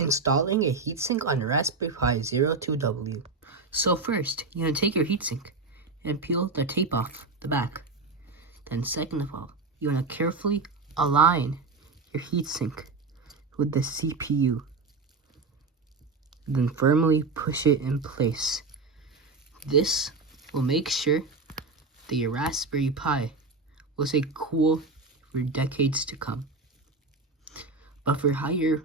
Installing a heatsink on Raspberry Pi 02W. So first, you're going to take your heatsink and peel the tape off the back. Then second of all, you want to carefully align your heatsink with the CPU. Then firmly push it in place. This will make sure that your Raspberry Pi will stay cool for decades to come. But for higher